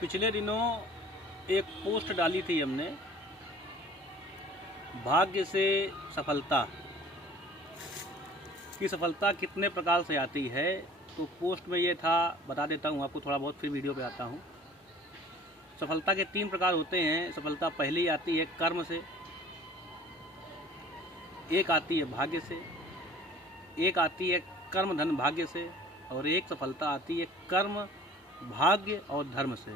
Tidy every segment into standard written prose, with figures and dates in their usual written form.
पिछले दिनों एक पोस्ट डाली थी हमने, भाग्य से सफलता की सफलता कितने प्रकार से आती है। तो पोस्ट में ये था, बता देता हूँ आपको थोड़ा बहुत, फिर वीडियो पे आता हूँ। सफलता के 3 प्रकार होते हैं। सफलता पहली आती है कर्म से, एक आती है भाग्य से, एक आती है कर्म धन भाग्य से, और एक सफलता आती है कर्म भाग्य और धर्म से।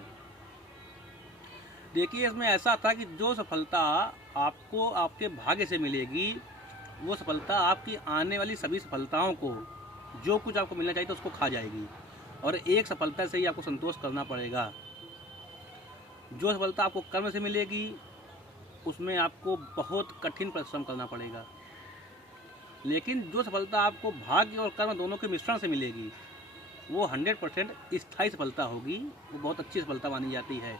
देखिए, इसमें ऐसा था कि जो सफलता आपको आपके भाग्य से मिलेगी, वो सफलता आपकी आने वाली सभी सफलताओं को, जो कुछ आपको मिलना चाहिए तो उसको खा जाएगी, और एक सफलता से ही आपको संतोष करना पड़ेगा। जो सफलता आपको कर्म से मिलेगी, उसमें आपको बहुत कठिन परिश्रम करना पड़ेगा। लेकिन जो सफलता आपको भाग्य और कर्म दोनों के मिश्रण से मिलेगी, वो 100% स्थायी सफलता होगी। वो बहुत अच्छी सफलता मानी जाती है।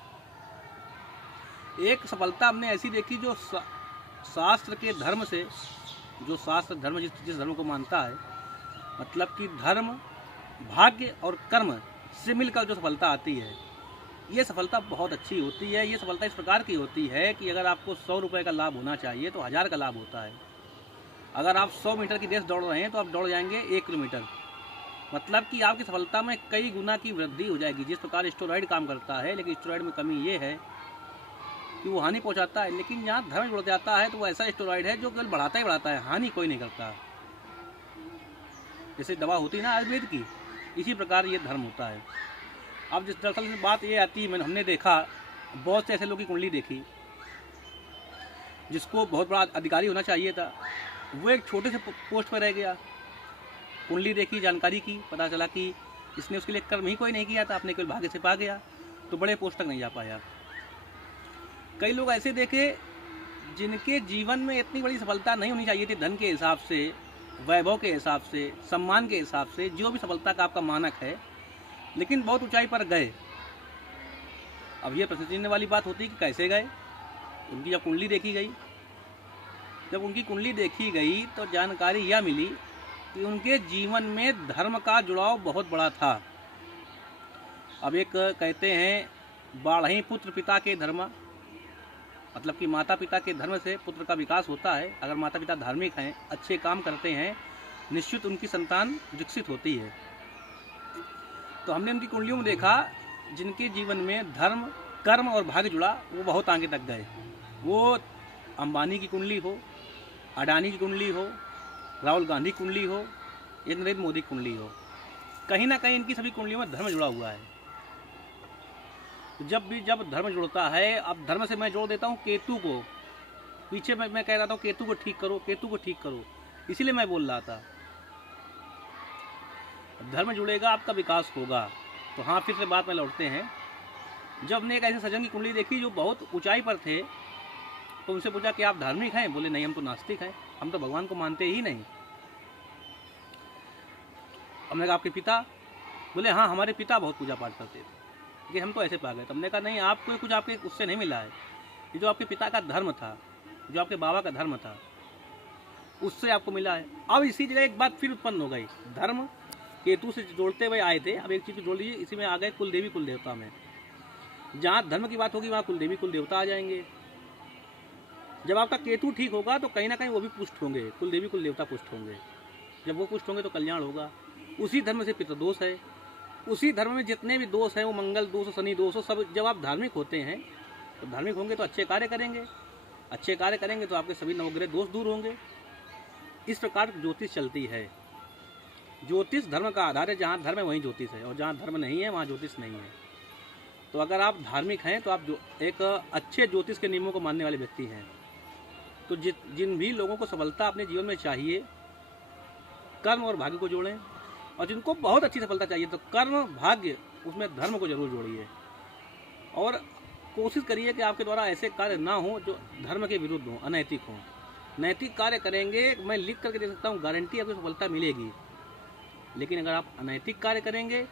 एक सफलता हमने ऐसी देखी जो शास्त्र के धर्म से, जो शास्त्र धर्म जिस धर्म को मानता है, मतलब कि धर्म भाग्य और कर्म से मिलकर जो सफलता आती है, ये सफलता बहुत अच्छी होती है। ये सफलता इस प्रकार की होती है कि अगर आपको 100 रुपये का लाभ होना चाहिए तो 1000 का लाभ होता है। अगर आप 100 मीटर की रेस दौड़ रहे हैं तो आप दौड़ जाएंगे 1 किलोमीटर। मतलब कि आपकी सफलता में कई गुना की वृद्धि हो जाएगी। जिस प्रकार स्टेरॉइड काम करता है, लेकिन स्टेरॉइड में कमी ये है कि वो हानि पहुंचाता है, लेकिन यहाँ धर्म जुड़ जाता है तो वो ऐसा स्टेरॉइड है जो केवल बढ़ाता ही बढ़ाता है, हानि कोई नहीं करता। जैसे दवा होती है ना आयुर्वेद की, इसी प्रकार ये धर्म होता है। अब जिस दरअसल में बात ये आती है, हमने देखा बहुत से ऐसे लोगों की कुंडली देखी जिसको बहुत बड़ा अधिकारी होना चाहिए था, वो एक छोटे से पोस्ट पर रह गया। कुंडली देखी, जानकारी की, पता चला कि इसने उसके लिए कर्म ही कोई नहीं किया था, अपने केवल भाग्य से पा गया, तो बड़े पोस्ट तक नहीं जा पाया। कई लोग ऐसे देखे जिनके जीवन में इतनी बड़ी सफलता नहीं होनी चाहिए थी, धन के हिसाब से, वैभव के हिसाब से, सम्मान के हिसाब से, जो भी सफलता का आपका मानक है, लेकिन बहुत ऊंचाई पर गए। अब ये प्रश्न चिन्ह वाली बात होती है कि कैसे गए। उनकी जब कुंडली देखी गई, जब उनकी कुंडली देखी गई तो जानकारी यह मिली कि उनके जीवन में धर्म का जुड़ाव बहुत बड़ा था। अब एक कहते हैं बाढ़ही पुत्र पिता के धर्म, मतलब कि माता पिता के धर्म से पुत्र का विकास होता है। अगर माता पिता धार्मिक हैं, अच्छे काम करते हैं, निश्चित उनकी संतान विकसित होती है। तो हमने उनकी कुंडलियों में देखा जिनके जीवन में धर्म कर्म और भाग्य जुड़ा, वो बहुत आगे तक गए। वो अंबानी की कुंडली हो, अडानी की कुंडली हो, राहुल गांधी की कुंडली हो, या नरेंद्र मोदी की कुंडली हो, कहीं ना कहीं इनकी सभी कुंडलियों में धर्म जुड़ा हुआ है। जब धर्म जुड़ता है, अब धर्म से मैं जोड़ देता हूँ केतु को। पीछे मैं कह रहा था केतु को ठीक करो, केतु को ठीक करो, इसीलिए मैं बोल रहा था धर्म जुड़ेगा आपका विकास होगा। तो हाँ, फिर से बात में लौटते हैं। जब हमने एक ऐसे सज्जन की कुंडली देखी जो बहुत ऊंचाई पर थे, तो उनसे पूछा कि आप धार्मिक हैं? बोले नहीं, हम तो नास्तिक हैं, हम तो भगवान को मानते ही नहीं। हमने कहा आपके पिता? बोले हाँ, हमारे पिता बहुत पूजा पाठ करते थे, कि हम तो ऐसे पा गए। तो हमने कहा नहीं, आपको कुछ आपके उससे नहीं मिला है। ये जो आपके पिता का धर्म था, जो आपके बाबा का धर्म था, उससे आपको मिला है। अब इसी जगह एक बात फिर उत्पन्न हो गई। धर्म केतु से जोड़ते हुए आए थे, अब एक चीज़ जोड़ लीजिए, इसी में आ गए कुलदेवी कुल देवता में। जहाँ धर्म की बात होगी वहाँ कुलदेवी कुल देवता आ जाएंगे। जब आपका केतु ठीक होगा तो कहीं ना कहीं वो भी पुष्ट होंगे, कुलदेवी कुल देवता पुष्ट होंगे। जब वो पुष्ट होंगे तो कल्याण होगा। उसी धर्म से पितृदोष है, उसी धर्म में जितने भी दोष हैं, वो मंगल दोष हो, शनि दोष हो, सब जब आप धार्मिक होते हैं तो धार्मिक होंगे तो अच्छे कार्य करेंगे, अच्छे कार्य करेंगे तो आपके सभी नवग्रह दोष दूर होंगे। इस प्रकार ज्योतिष चलती है। ज्योतिष धर्म का आधार है। जहाँ धर्म है वहीं ज्योतिष है, और जहाँ धर्म नहीं है वहाँ ज्योतिष नहीं है। तो अगर आप धार्मिक हैं तो आप एक अच्छे ज्योतिष के नियमों को मानने वाले व्यक्ति हैं। तो जिन भी लोगों को सफलता अपने जीवन में चाहिए, कर्म और भाग्य को जोड़ें, और जिनको बहुत अच्छी सफलता चाहिए तो कर्म भाग्य, उसमें धर्म को जरूर जोड़िए। और कोशिश करिए कि आपके द्वारा ऐसे कार्य ना हो जो धर्म के विरुद्ध हों, अनैतिक हों। नैतिक कार्य करेंगे, मैं लिख करके दे सकता हूँ, गारंटी आपको सफलता मिलेगी। लेकिन अगर आप अनैतिक कार्य करेंगे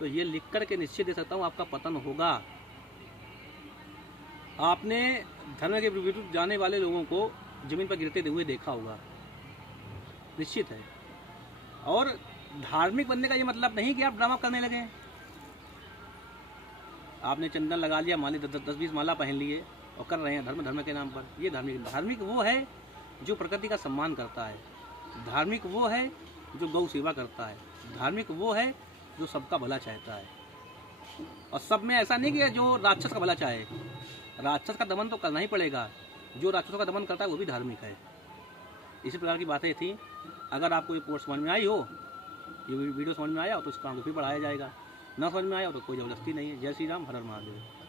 तो ये लिख करके निश्चित दे सकता हूँ, आपका पतन होगा। आपने धर्म के विरुद्ध जाने वाले लोगों को जमीन पर गिरते हुए देखा होगा, निश्चित है। और धार्मिक बनने का ये मतलब नहीं कि आप ड्रामा करने लगे। आपने चंदन लगा लिया, मान ली 10-20 माला पहन लिए और कर रहे हैं धर्म के नाम पर, ये धार्मिक वो है जो प्रकृति का सम्मान करता है। धार्मिक वो है जो गौ सेवा करता है। धार्मिक वो है जो सबका भला चाहता है। और सब में ऐसा नहीं कि जो राक्षस का भला चाहे, राक्षस का दमन तो करना ही पड़ेगा। जो राक्षसों का दमन करता है वो भी धार्मिक है। इसी प्रकार की बातें थी। अगर आपको ये पोस्ट समझ में आई हो, ये वीडियो समझ में आया हो तो इस काम को फिर बढ़ाया जाएगा। ना समझ में आया हो तो कोई ज़बरदस्ती नहीं है। जय श्री राम, हर हर महादेव।